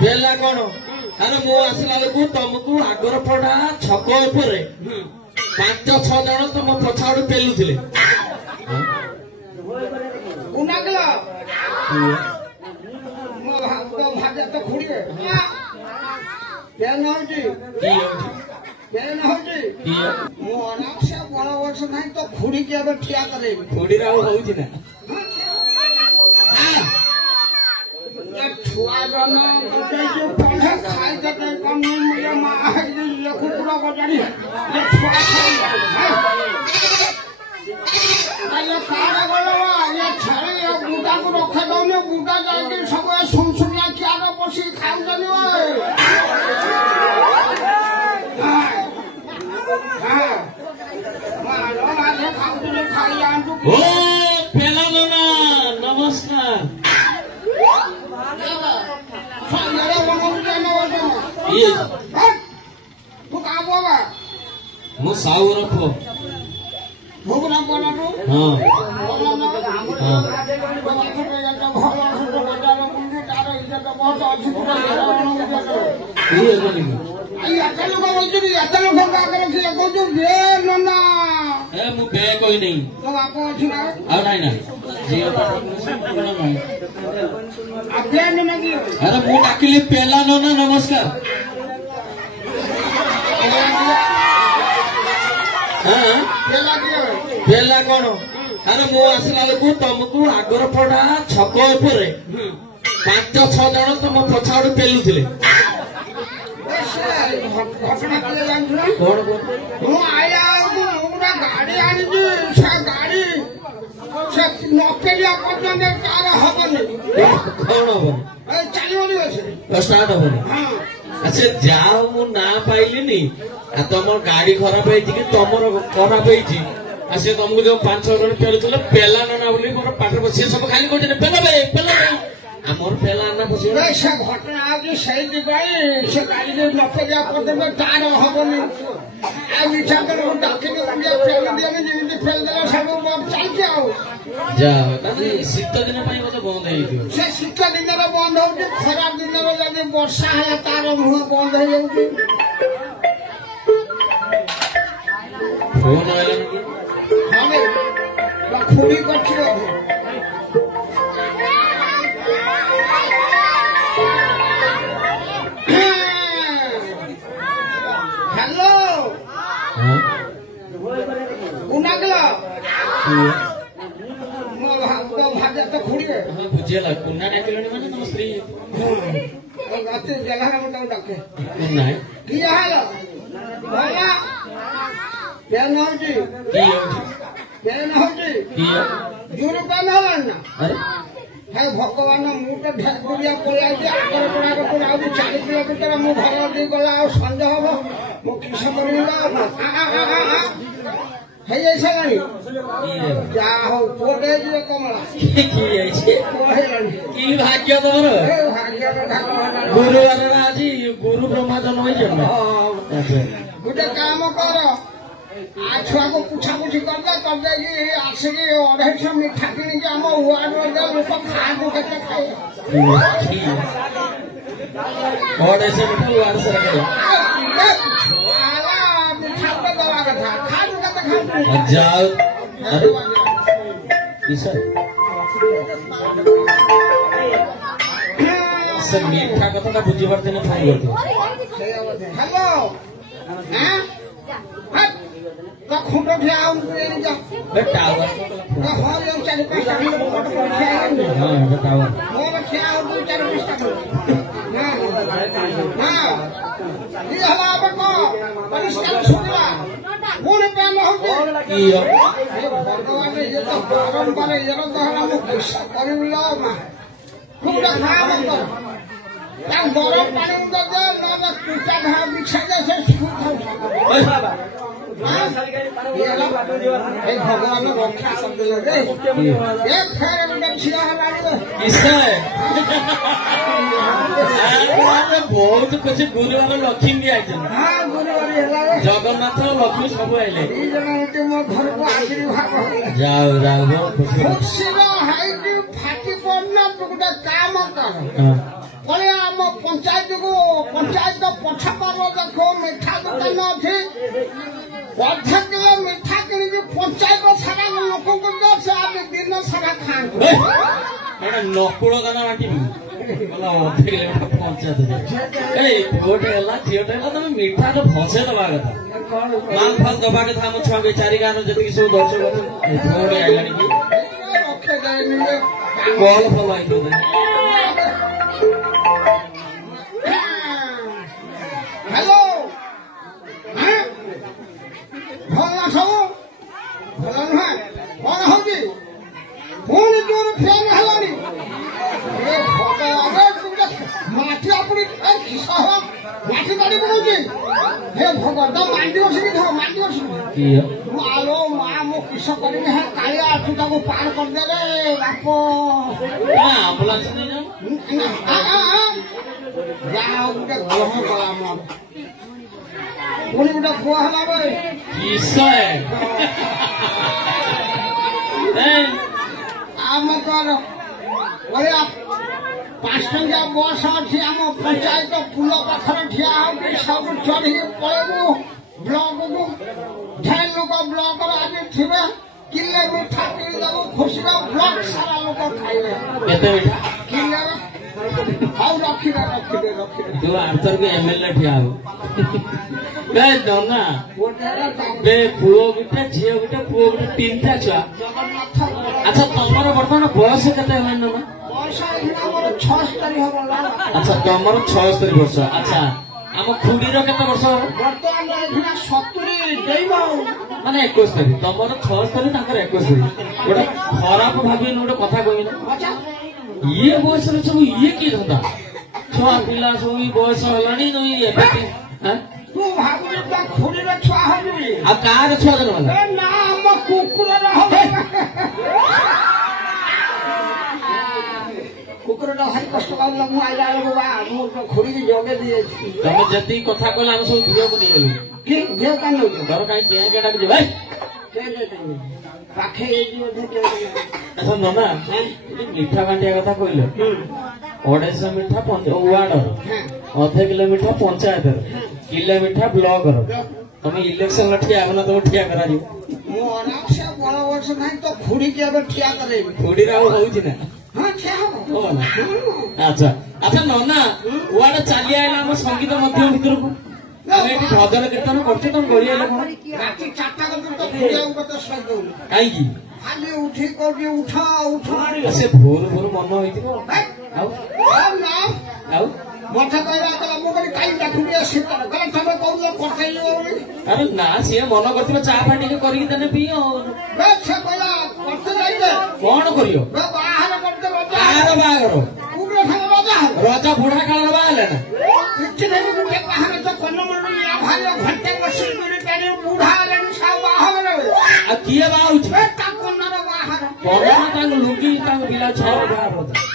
पेला कौन अरे मु आसला बेलू तुमको आगर पड़ा छक उपर 5-6 जन तुम पछाड़ पेलुले बड़ वर्ष ना तो खुड़ी के ठिया करे खुड़ी ना छुआ जन पढ़े खाई देते कम मुझे माँ कुकुरा बजानी छुआ छड़े बुटा को रखे दौने बुटा जाके सब सुनसुनिया क्या बसी खाऊ नमस्कार तू कहाँ बोला मु साउ रखो भोगना बोला तू कोई नहीं अरे मु डाकिली पेला नना नमस्कार पेला कौन अरे मु आसला बेलू तुमको आगर पड़ा छक उपर 5-6 जन तुम पछाड़ पेलुले गाड़ी आनी गाड़ी नपेलिया पर्यंत तार हबनी कौन हम चलो स्टार्ट हम अच्छा जाओ मु ना पाइलिनी तुम गाड़ी खराब है कि तुम खराब है से तुमको जो 5-6 जन पेलुले पेला ना बोली मोर पाठ सी सब खाली कहते पेला पेला आमर पेला ना बसी से घटना आज सही से गाड़ी नपेलिया पर्यंत तार हबनी मिठा कर डाके फेल दिया फेल देला सब चलते आओ जाओ शीत दिन बंद से शीत दिन बंद हो खराब दिन जब वर्षा है तार मुह बंद हो फोन खुड़ी कर हेलो तो खुड़ी बुझेला कुन्ना डाकिलनी माने तुम स्त्री जला डाके कुन्ना है की हाल भला पेन होजी पेन होजी जुर पेन होला अरे है भगवान मुझे ढेकुरिया पलिया आगर पड़ा को 40 किलोमीटर मु घर दी गला संज हम मु किस है ऐसा नहीं जा हो पोटे जे कमला की भाग्य तोर गुरुवार आज गुरु ब्रह्मा जन्म होई जन्म गुटे काम कर आ छुआ को पूछा पूछी कर दे कि आसिक 250 मिठा किन के हम वार्ड में लोक खा को के खाए और ऐसे मिठा वार्ड से रखे मिठा को दवा कथा खा को के खा जाओ अरे इसे सब मीठा कथा का बुझी पड़ते ना खाई करते हेलो हैं खुंडो ठिया जा बेटावर हां लोग 4-5 ठिया हां बेटावर मोर ठिया 4-5 हां ये हला बको परिष्कार सुनला मोर पे न हो की भगवान ये तो परंपरा ये तो हला मु किसा करिला मा खुंडो खा बको या गरम पानी दे ना पिटा घा बिछा दे से सुख भगवान रक्षा करदे बहुत कुछ गुरुवार लक्ष्मी भी आई जगन्नाथ लक्ष्मी सब आइले घर को आशीर्वाद जाओ जाओ फाटी पड़ना तो गोटे काम कर आम पंचायत को पंचायत पछपार देख मिठा दुकान अच्छे अधा किलो मिठा कि पंचायत सारा लोक दिन सारा खाए नकुड़ दाना बांटी पंचायत पुटे झीटे तुम मिठा तो फसे दबा कथा माल फाल दबा के था छुआ बेचारी गाँव जी सब दर्शक आईला कल फल आई हेलो भल सब भल नुहे कौन हो पुणी जोर फैन है माटी अपनी माटी गाड़ी बनाऊे हे भगवान तो मांडी बसिक था मांडी बसिक आलो माँ मो किस करी है कालिया तू ताको पार कर दे रे बाप आम्बुलांस नहीं जाओ गोटे ग्रह कला मोर पुणी गोटे पुआ है भाई किस आम कर 5 टंकिया बस अच्छी आम पंचायत पुल पाखर ठिया हो सब चढ़ी पलू ब्लक को ढेर लोक ब्लक आज थे किले मिठा किणी देव खुशी ब्लक सारा लोक खाइले किले रखिदे रखिदे रखिदे तू आंसर के एमएलए ठिया हो दना बे पुओ गुटे झील गुटे पुओ गुटे 3टा छुआ अच्छा तुम बर्तमान बयस केते हेलान ना अच्छा तुम 76 वर्ष अच्छा आम खुड़ी केते वर्ष माने 71 तुम 76 तांकर 71 गोटे खराब भाभी गोटे कथा कहबी ना ये बयस सब ये की धंदा छुआ पिला सब बयस हलानी नई तू भाभी खुड़ी छुआ हबी आ कार छुआ देन वाला ना हम कुकुर कुकुरटा भारी कष्ट पाला मु आइला बेलू मु खुड़ी की जगे दिए तुम जति कथा कहला हम सब धियो को नहीं गेलु कि धियो का नो घर काई के केडा के भाई पाखे अच्छा नना मीठा बांटिया कथा कहले 250 मीठा वार्ड अधे किलो मीठा पंचायत किलो मीठा ब्लॉक तुम इलेक्शन ठिया हो तुम ठिया करा मो आराम से बड़ा वर्ष नहीं तो खुड़ी के ठिया करे खुड़ी राव होउची ना अच्छा अच्छा नना वार्ड चली आइला हम संगीत मध्यम भीतर को भजन कीर्तन करते तुम गड़ी आइला राति 4टा बजे तो खुड़िया को सद काई की खाली उठी को उठा उठा से भोर भोर मन होइतिबो आउ ना आउ मठा कहला तो मो करी काई डाकुडिया सितर गला तमे कहलो करथैलो अरे ना से मन करथिबो चा पानी के करी देने पियो बे छे कहला करते जाइबे कोन करियो बे बाहर करते आरो बागरो उग्र खाना राजा बुढ़ा काल बाहर ना इच्छे नहीं मुझे बाहर तो कोन मन या भाई घंटे बसी मेरे पेरे बूढ़ा लन सा बाहर आ किए बाउछ ए ता कोन रे बाहर कोन तांग लुंगी तांग बिला छ बाहर होता